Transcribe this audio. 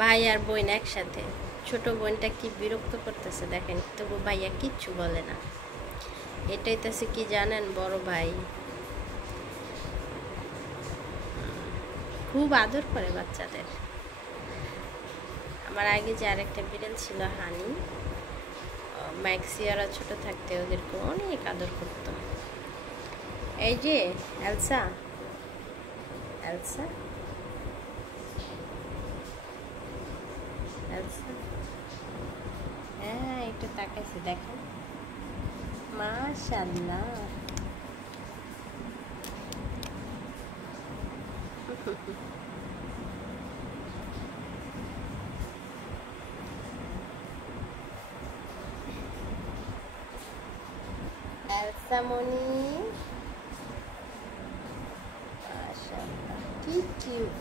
ভাই আর বোন একসাথে। ছোট বোনটা কি বিরক্ত করতেছে দেখেন, তবু ভাইয়া কিচ্ছু বলে না। এটাই তো কি জানেন, বড় ভাই খুব আদর করে বাচ্চাদের। আমার আগে যে আরেকটা বিড়াল ছিল হানি, ম্যাক্সি, ওরা ছোট থাকতে ওদেরকে অনেক আদর করতো। এই যে এলসা, এলসা, এলসা, হ্যাঁ একটু তাকাইছি দেখেন, মাশাআল্লাহ। এলসা মনি, মাশাআল্লাহ কি কিউট।